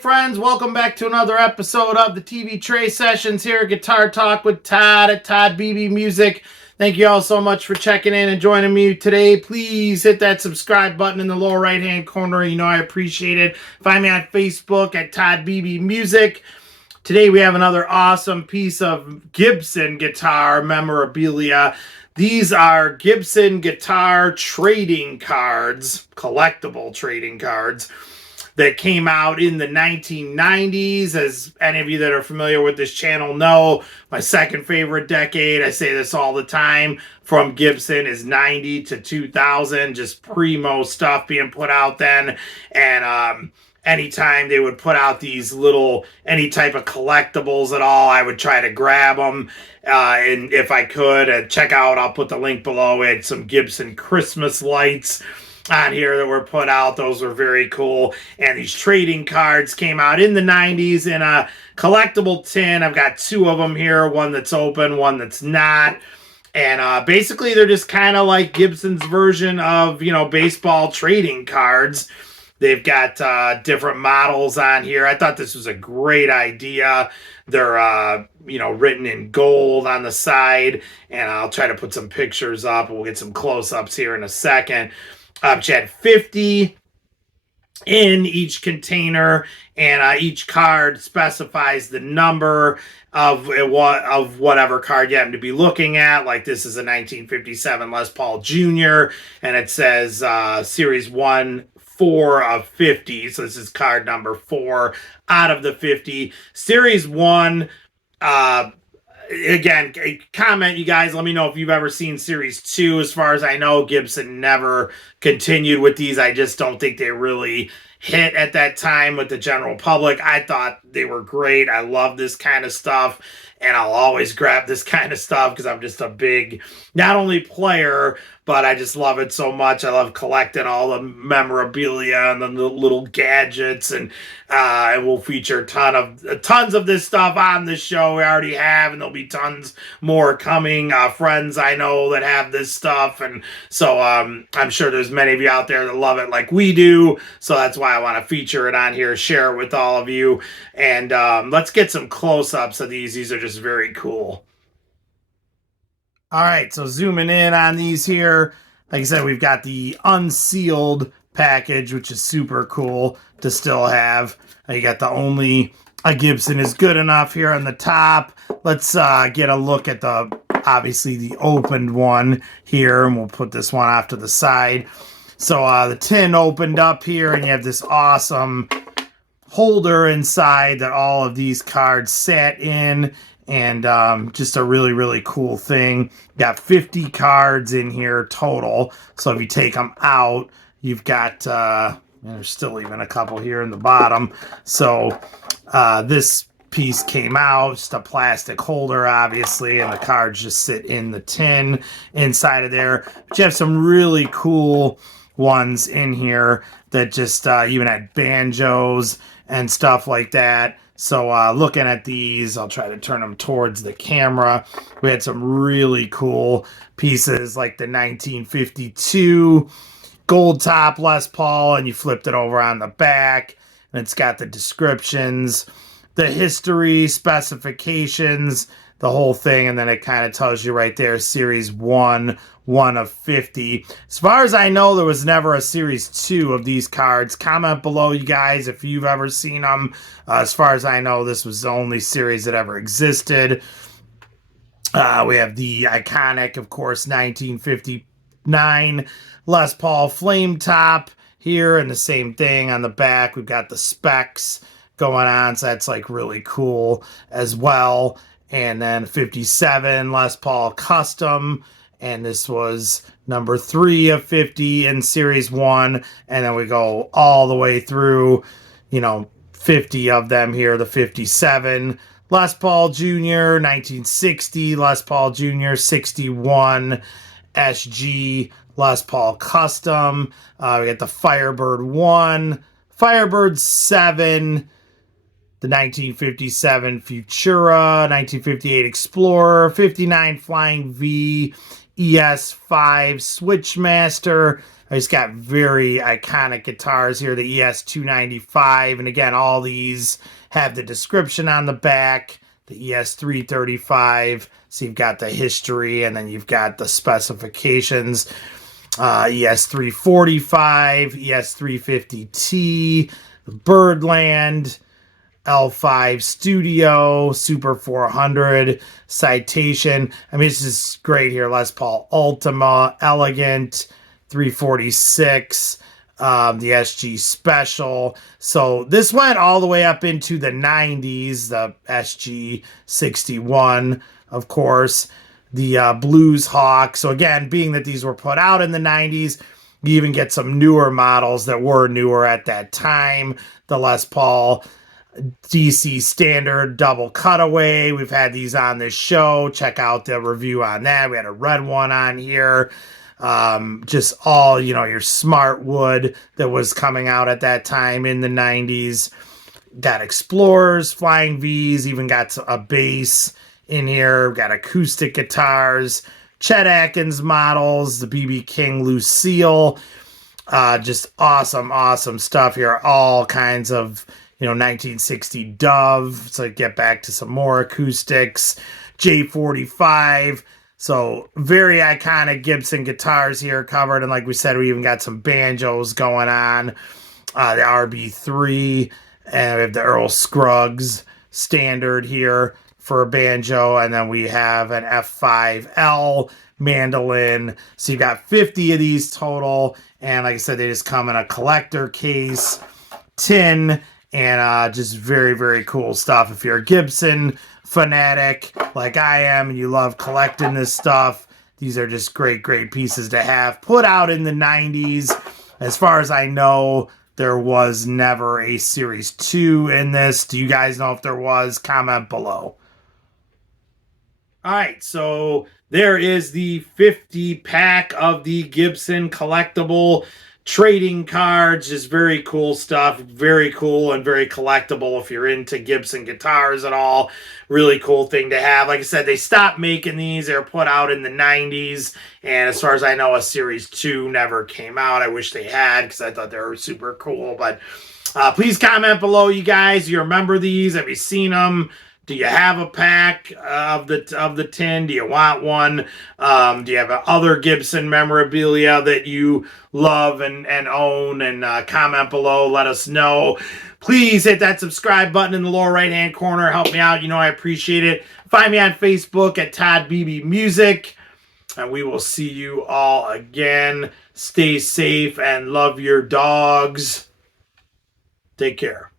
friends, welcome back to another episode of the TV Tray Sessions here at Guitar Talk with Todd at Todd Beebe Music. Thank you all so much for checking in and joining me today. Please hit that subscribe button in the lower right hand corner. You know I appreciate it. Find me on Facebook at Todd Beebe Music. Today we have another awesome piece of Gibson guitar memorabilia. These are Gibson guitar trading cards, collectible trading cards, that came out in the 1990s. As any of you that are familiar with this channel know, my second favorite decade, I say this all the time, from Gibson is 90 to 2000, just primo stuff being put out then. And anytime they would put out these little, any type of collectibles at all, I would try to grab them. And if I could, check out, I'll put the link below it, some Gibson Christmas lights on here that were put out. Those were very cool. And these trading cards came out in the 90s in a collectible tin. I've got two of them here, one that's open, one that's not. And basically they're just kind of like Gibson's version of, you know, baseball trading cards. They've got different models on here. I thought this was a great idea. They're, you know, written in gold on the side. And I'll try to put some pictures up. We'll get some close-ups here in a second. Which had 50 in each container, and each card specifies the number of whatever card you happen to be looking at. Like this is a 1957 Les Paul Jr., and it says Series 1, 4 of 50. So this is card number 4 out of the 50. Series 1, again, comment, you guys. Let me know if you've ever seen Series 2. As far as I know, Gibson never continued with these. I just don't think they really hit at that time with the general public. I thought they were great. I love this kind of stuff, and I'll always grab this kind of stuff because I'm just a big, not only player, but I just love it so much. I love collecting all the memorabilia and the little gadgets, and we'll feature tons of this stuff on this show. We already have, and there'll be tons more coming. Friends I know that have this stuff, and so I'm sure there's many of you out there that love it like we do. So that's why I want to feature it on here, share it with all of you, and let's get some close-ups of these. These are just very cool. All right, so zooming in on these here, like I said, we've got the unsealed package, which is super cool to still have. You got the only a Gibson is good enough here on the top. Let's get a look at obviously the opened one here, and we'll put this one off to the side. So the tin opened up here, and you have this awesome holder inside that all of these cards sat in. And just a really, really cool thing. Got 50 cards in here total. So if you take them out, you've got, there's still even a couple here in the bottom. So this piece came out, just a plastic holder, obviously, and the cards just sit in the tin inside of there. But you have some really cool ones in here that just even had banjos and stuff like that. So looking at these, I'll try to turn them towards the camera. We had some really cool pieces like the 1952 gold top Les Paul, and you flipped it over on the back, and it's got the descriptions, the history, specifications, the whole thing, and then it kind of tells you right there, Series 1, 1 of 50. As far as I know, there was never a Series 2 of these cards. Comment below, you guys, if you've ever seen them. As far as I know, this was the only series that ever existed. We have the iconic, of course, 1959 Les Paul Flame Top here, and the same thing on the back. We've got the specs going on, so that's like really cool as well. And then 57 Les Paul Custom, and this was number 3 of 50 in Series 1, and then we go all the way through, you know, 50 of them here, the 57 Les Paul Jr., 1960 Les Paul Jr., 61 SG Les Paul Custom, we got the Firebird 1, Firebird 7, the 1957 Futura, 1958 Explorer, 59 Flying V, ES5 Switchmaster, I just got very iconic guitars here, the ES-295, and again, all these have the description on the back, the ES-335, so you've got the history, and then you've got the specifications, ES-345, ES-350T, Birdland, L5 Studio, Super 400, Citation. I mean, this is great here. Les Paul Ultima, Elegant, 346, the SG Special. So this went all the way up into the 90s, the SG 61, of course, the Blues Hawk. So again, being that these were put out in the 90s, you even get some newer models that were newer at that time. The Les Paul DC Standard Double Cutaway. We've had these on this show. Check out the review on that. We had a red one on here. Just all, you know, your smart wood that was coming out at that time in the 90s. Got Explorers, Flying V's, even got a bass in here. Got acoustic guitars, Chet Atkins models, the BB King Lucille. Just awesome stuff here. All kinds of, you know, 1960 Dove. So get back to some more acoustics. J45. So very iconic Gibson guitars here covered. And like we said, we even got some banjos going on. The RB3. And we have the Earl Scruggs Standard here for a banjo. And then we have an F5L mandolin. So you got 50 of these total. And like I said, they just come in a collector case, tin, and just very cool stuff. If you're a Gibson fanatic like I am and you love collecting this stuff, these are just great pieces to have. Put out in the 90s. As far as I know, there was never a Series 2 in this. Do you guys know if there was? Comment below. All right, so there is the 50 pack of the Gibson Collectable trading cards. Just very cool stuff. Very cool and very collectible if you're into Gibson guitars at all. Really cool thing to have. Like I said, they stopped making these. They were put out in the 90s. And as far as I know, a Series 2 never came out. I wish they had because I thought they were super cool. But please comment below, you guys. You remember these? Have you seen them? Do you have a pack of the tin? Do you want one? Do you have other Gibson memorabilia that you love and own? And comment below. Let us know. Please hit that subscribe button in the lower right-hand corner. Help me out. You know I appreciate it. Find me on Facebook at Todd Beebe Music. And we will see you all again. Stay safe and love your dogs. Take care.